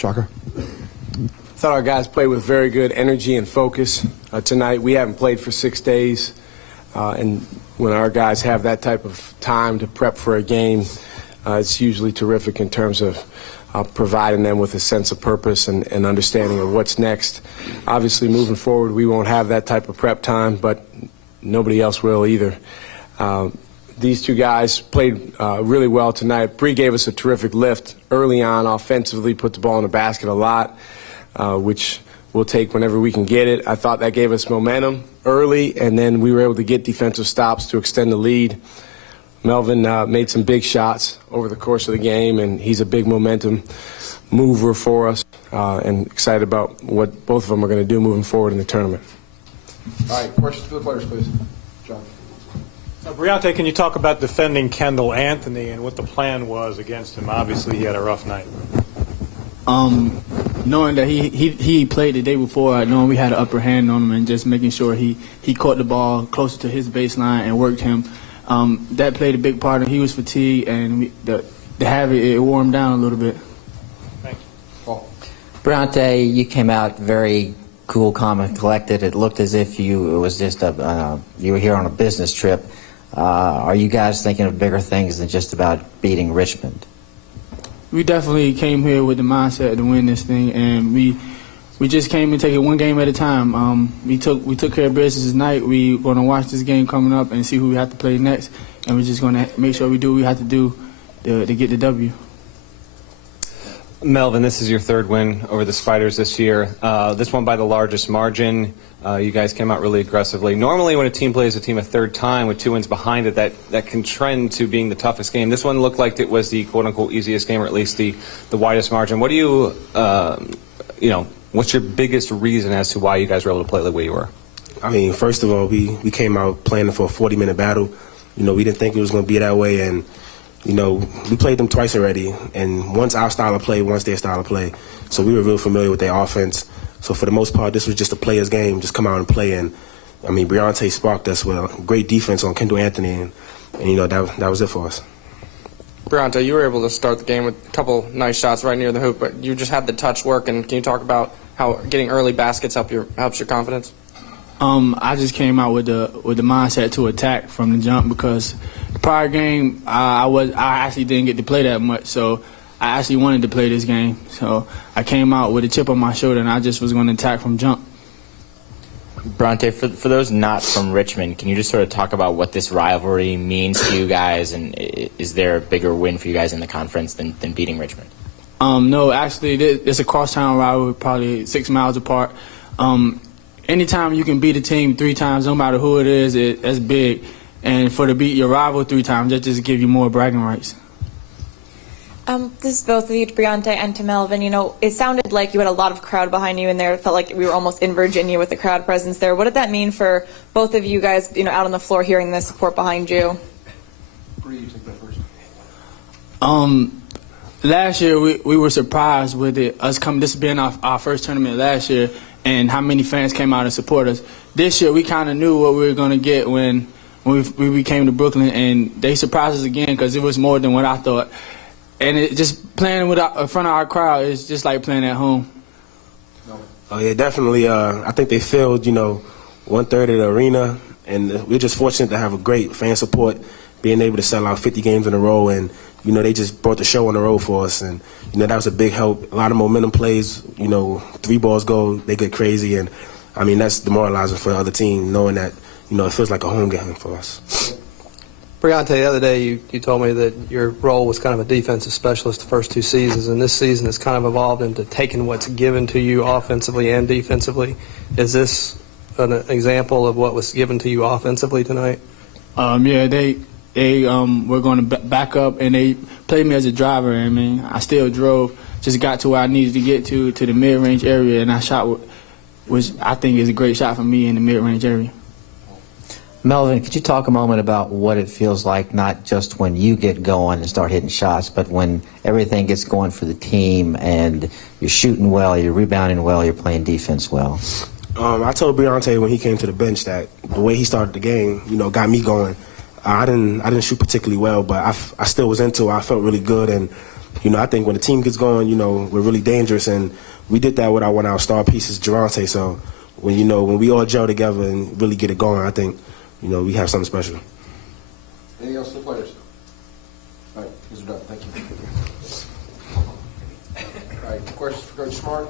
Shocker. Thought our guys played with very good energy and focus tonight. We haven't played for 6 days, and when our guys have that type of time to prep for a game, it's usually terrific in terms of providing them with a sense of purpose and understanding of what's next. Obviously, moving forward, we won't have that type of prep time, but nobody else will either. These two guys played really well tonight. Bree gave us a terrific lift early on offensively, put the ball in the basket a lot, which we'll take whenever we can get it. I thought that gave us momentum early, and then we were able to get defensive stops to extend the lead. Melvin made some big shots over the course of the game, and he's a big momentum mover for us, and excited about what both of them are going to do moving forward in the tournament. All right, questions for the players, please. John. Briante, can you talk about defending Kendall Anthony and what the plan was against him? Obviously, he had a rough night. Knowing that he played the day before, knowing we had an upper hand on him, and just making sure he caught the ball closer to his baseline and worked him, that played a big part. He was fatigued, and to have it wore him down a little bit. Thanks. Paul. Briante, you came out very cool, calm, and collected. It looked as if you were here on a business trip. Are you guys thinking of bigger things than just about beating Richmond? We definitely came here with the mindset to win this thing, and we just came and take it one game at a time. We took care of business tonight. We're going to watch this game coming up and see who we have to play next, and we're just going to make sure we do what we have to do to get the W. Melvin, this is your third win over the Spiders this year. This one by the largest margin. You guys came out really aggressively. Normally when a team plays a team a third time with 2 wins behind it, that can trend to being the toughest game. This one looked like it was the quote-unquote easiest game, or at least the widest margin. What do you, what's your biggest reason as to why you guys were able to play the way you were? I mean, first of all, we came out planning for a 40-minute battle. We didn't think it was going to be that way, and we played them twice already, and once our style of play, once their style of play. So we were real familiar with their offense. So for the most part, this was just a player's game, just come out and play. And, I mean, Briante sparked us with a great defense on Kendall Anthony, and that was it for us. Briante, you were able to start the game with a couple nice shots right near the hoop, but you just had the touch work. And can you talk about how getting early baskets helps your confidence? I just came out with the mindset to attack from the jump, because the prior game I actually didn't get to play that much, so I actually wanted to play this game. So I came out with a chip on my shoulder, and I just was going to attack from jump. Briante, for those not from Richmond, can you just sort of talk about what this rivalry means to you guys, and is there a bigger win for you guys in the conference than beating Richmond? No, actually, it's a cross-town rivalry, probably 6 miles apart. Anytime you can beat a team 3 times, no matter who it is, that's big. And to beat your rival 3 times, that just give you more bragging rights. This is both of you, to Briante and to Melvin. It sounded like you had a lot of crowd behind you in there. It felt like we were almost in Virginia with the crowd presence there. What did that mean for both of you guys, out on the floor, hearing the support behind you? Bree, you take that first. Last year, we were surprised with us coming. This being our first tournament last year, and how many fans came out and support us. This year, we kind of knew what we were going to get when we came to Brooklyn, and they surprised us again, because it was more than what I thought. And just playing in front of our crowd is just like playing at home. Oh, yeah, definitely. I think they filled, 1/3 of the arena, and we're just fortunate to have a great fan support, being able to sell out 50 games in a row, and, they just brought the show on the road for us, and, that was a big help. A lot of momentum plays, 3 balls go, they get crazy, and, I mean, that's demoralizing for the other team, knowing that, it feels like a home game for us. Briante, the other day you told me that your role was kind of a defensive specialist the first 2 seasons, and this season has kind of evolved into taking what's given to you offensively and defensively. Is this an example of what was given to you offensively tonight? Yeah, they were going to back up, and they played me as a driver. I mean, I still drove, just got to where I needed to get to the mid-range area, and I shot, which I think is a great shot for me in the mid-range area. Melvin, could you talk a moment about what it feels like, not just when you get going and start hitting shots, but when everything gets going for the team and you're shooting well, you're rebounding well, you're playing defense well? I told Briante when he came to the bench that the way he started the game, got me going. I didn't shoot particularly well, but I still was into it. I felt really good, and I think when the team gets going, we're really dangerous, and we did that with one of our star pieces, Javante. So when we all gel together and really get it going, I think, we have something special. Anything else for the players? All right, these are done. Thank you. All right, questions for Coach Smart?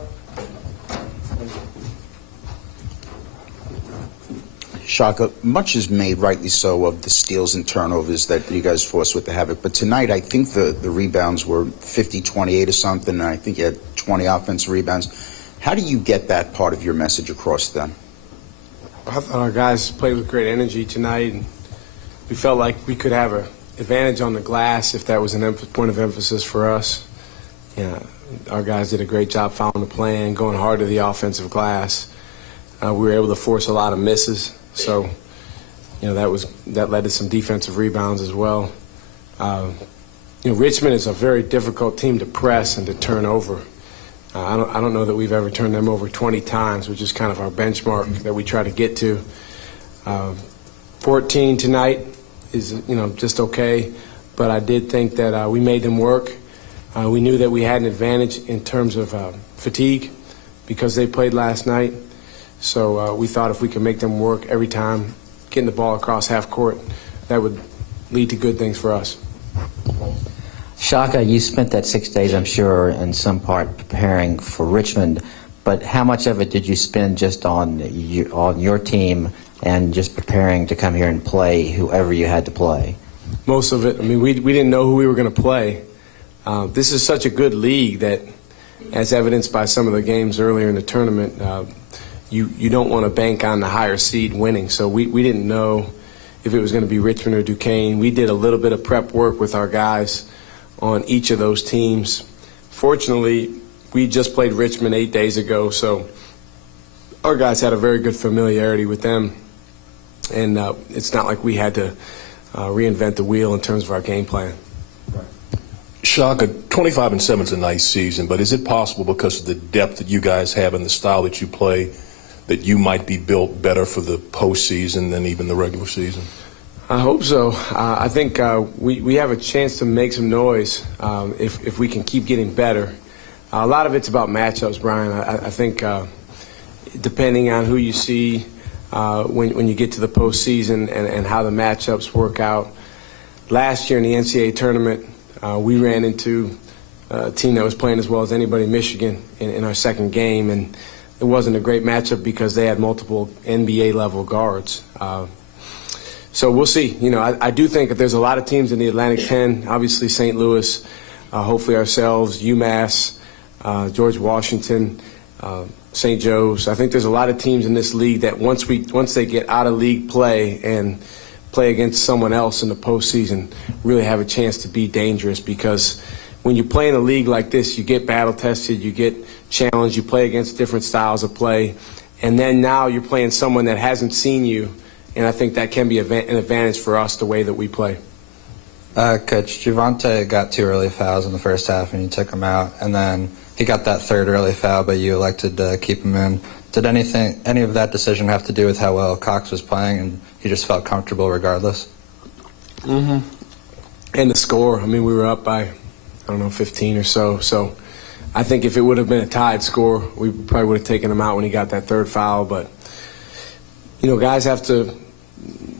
Shaka, much is made, rightly so, of the steals and turnovers that you guys forced with the Havoc. But tonight, I think the rebounds were 50-28 or something, and I think you had 20 offensive rebounds. How do you get that part of your message across to them? I thought our guys played with great energy tonight, and we felt like we could have an advantage on the glass if that was an point of emphasis for us. Our guys did a great job following the plan, going hard to the offensive glass. We were able to force a lot of misses. So, that led to some defensive rebounds as well. Richmond is a very difficult team to press and to turn over. I don't know that we've ever turned them over 20 times, which is kind of our benchmark that we try to get to. 14 tonight is, just okay, but I did think that we made them work. We knew that we had an advantage in terms of fatigue because they played last night. So we thought if we could make them work every time, getting the ball across half court, that would lead to good things for us. Shaka, you spent that 6 days, I'm sure, in some part preparing for Richmond, but how much of it did you spend just on your team and just preparing to come here and play whoever you had to play? Most of it. I mean, we didn't know who we were going to play. This is such a good league that, as evidenced by some of the games earlier in the tournament, you don't want to bank on the higher seed winning. So we didn't know if it was going to be Richmond or Duquesne. We did a little bit of prep work with our guys on each of those teams. Fortunately, we just played Richmond 8 days ago, so our guys had a very good familiarity with them. And it's not like we had to reinvent the wheel in terms of our game plan. Shaka, 25-7 is a nice season, but is it possible because of the depth that you guys have and the style that you play that you might be built better for the postseason than even the regular season? I hope so. I think we have a chance to make some noise if we can keep getting better. A lot of it's about matchups, Brian. I think depending on who you see when you get to the postseason and how the matchups work out. Last year in the NCAA tournament, we ran into a team that was playing as well as anybody in Michigan in our second game, and it wasn't a great matchup because they had multiple NBA-level guards. So we'll see. I do think that there's a lot of teams in the Atlantic 10, obviously St. Louis, hopefully ourselves, UMass, George Washington, St. Joe's. I think there's a lot of teams in this league that once they get out of league play and play against someone else in the postseason, really have a chance to be dangerous, because when you play in a league like this, you get battle tested, you get challenged, you play against different styles of play, and then now you're playing someone that hasn't seen you, and I think that can be an advantage for us the way that we play. Coach, Javante got 2 early fouls in the first half and you took him out, and then he got that 3rd early foul, but you elected to keep him in. Did any of that decision have to do with how well Cox was playing and you just felt comfortable regardless? Mm-hmm. And the score. I mean, we were up by, 15 or so. So I think if it would have been a tied score, we probably would have taken him out when he got that 3rd foul. But, guys have to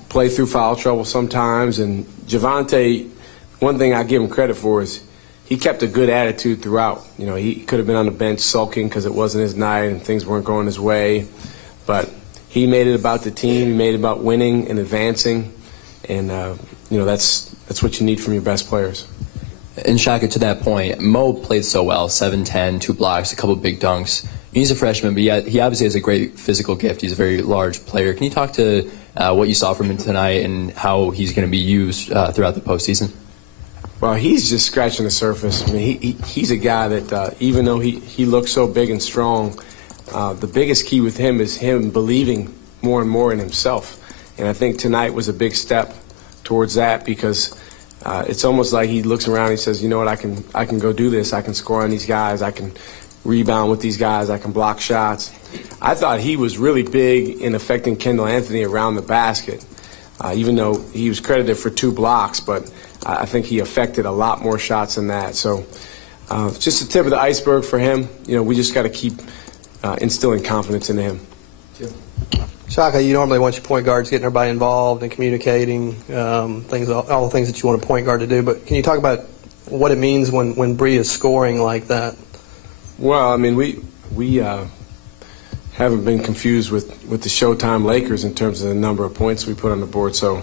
play through foul trouble sometimes. And Javante, one thing I give him credit for is he kept a good attitude throughout. He could have been on the bench sulking because it wasn't his night and things weren't going his way. But he made it about the team. He made it about winning and advancing. And, that's what you need from your best players. And Shaka, to that point, Mo played so well, 7'10", 2 blocks, a couple big dunks. He's a freshman, but he obviously has a great physical gift. He's a very large player. Can you talk to what you saw from him tonight and how he's going to be used throughout the postseason? Well, he's just scratching the surface. I mean, he's a guy that even though he looks so big and strong, the biggest key with him is him believing more and more in himself. And I think tonight was a big step towards that, because it's almost like he looks around and he says, you know what, I can go do this. I can score on these guys. I can rebound with these guys. I can block shots. I thought he was really big in affecting Kendall Anthony around the basket. even though he was credited for 2 blocks, but I think he affected a lot more shots than that. So it's just the tip of the iceberg for him. We just got to keep instilling confidence into him. Shaka, you normally want your point guards getting everybody involved and communicating, all the things that you want a point guard to do. But can you talk about what it means when Bree is scoring like that? Well, I mean, we haven't been confused with the Showtime Lakers in terms of the number of points we put on the board. So,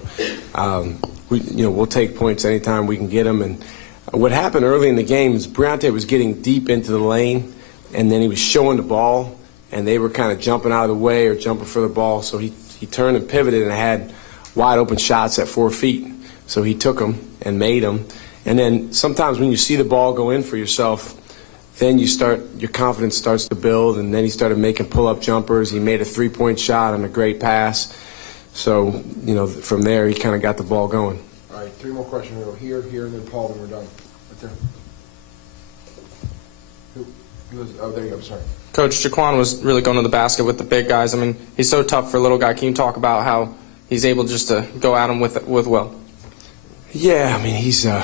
we'll take points anytime we can get them. And what happened early in the game is Briante was getting deep into the lane, and then he was showing the ball, and they were kind of jumping out of the way or jumping for the ball. So he turned and pivoted and had wide open shots at 4 feet. So he took them and made them. And then sometimes when you see the ball go in for yourself, then your confidence starts to build, and then he started making pull-up jumpers. He made a 3-point shot on a great pass. So, from there he kind of got the ball going. All right, 3 more questions. We'll go here, and then Paul, then we're done. Right there. Oh, there you go. I'm sorry. Coach, Jaquan was really going to the basket with the big guys. I mean, he's so tough for a little guy. Can you talk about how he's able just to go at him with will? Yeah, I mean, he's going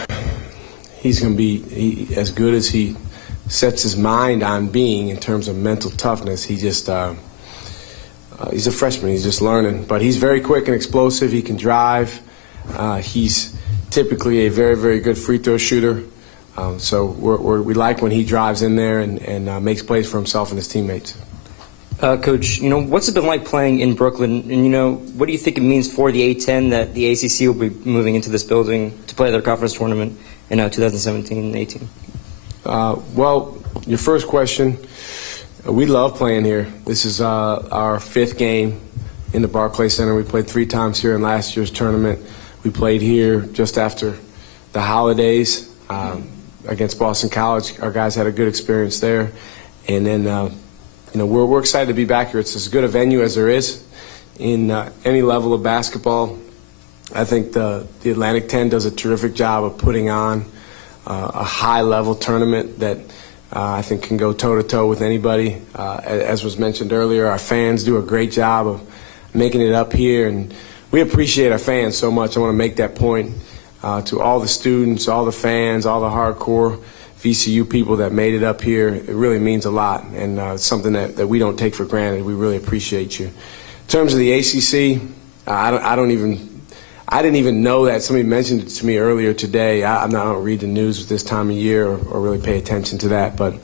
to be as good as he sets his mind on being in terms of mental toughness. He just he's a freshman. He's just learning, but he's very quick and explosive. He can drive. He's typically a very, very good free throw shooter. So we like when he drives in there and makes plays for himself and his teammates. Coach, what's it been like playing in Brooklyn? And, what do you think it means for the A-10 that the ACC will be moving into this building to play their conference tournament in 2017-18? Well, your first question, we love playing here. This is our 5th game in the Barclays Center. We played 3 times here in last year's tournament. We played here just after the holidays against Boston College. Our guys had a good experience there. And then, we're excited to be back here. It's as good a venue as there is in any level of basketball. I think the Atlantic 10 does a terrific job of putting on a high-level tournament that I think can go toe-to-toe with anybody. As was mentioned earlier, our fans do a great job of making it up here, and we appreciate our fans so much. I want to make that point to all the students, all the fans, all the hardcore VCU people that made it up here. It really means a lot, and it's something that we don't take for granted. We really appreciate you. In terms of the ACC, I didn't even know that. Somebody mentioned it to me earlier today. I don't read the news this time of year or really pay attention to that. But,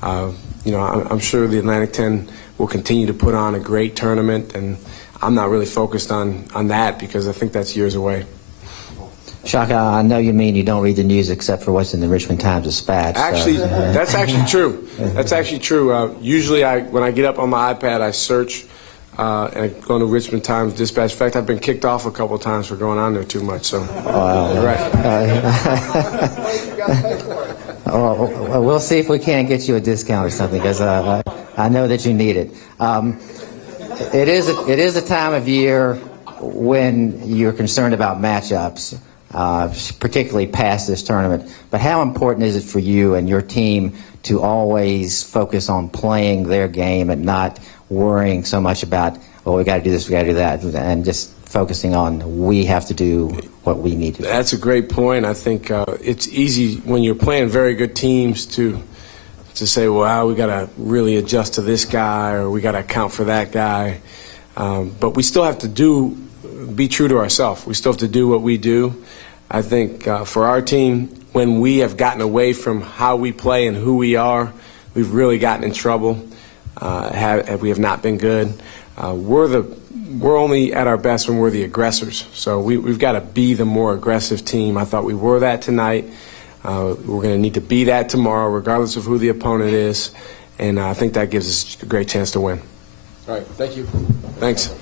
I'm sure the Atlantic 10 will continue to put on a great tournament, and I'm not really focused on that because I think that's years away. Shaka, I know you mean you don't read the news except for what's in the Richmond Times-Dispatch. Actually, that's actually true. That's actually true. Usually when I get up on my iPad, I search and I go to Richmond Times-Dispatch. In fact, I've been kicked off a couple of times for going on there too much. So, you're right. Well, we'll see if we can't get you a discount or something, because I know that you need it. It is a time of year when you're concerned about matchups, particularly past this tournament. But how important is it for you and your team to always focus on playing their game and not worrying so much about, well, we got to do this, we got to do that, and just focusing on we have to do what we need to do? That's a great point. I think it's easy when you're playing very good teams to say, well, we got to really adjust to this guy or we got to account for that guy. But we still have to be true to ourselves. We still have to do what we do. I think for our team, when we have gotten away from how we play and who we are, we've really gotten in trouble. We have not been good. We're only at our best when we're the aggressors. So we've got to be the more aggressive team. I thought we were that tonight. We're going to need to be that tomorrow, regardless of who the opponent is. And I think that gives us a great chance to win. All right. Thank you. Thanks.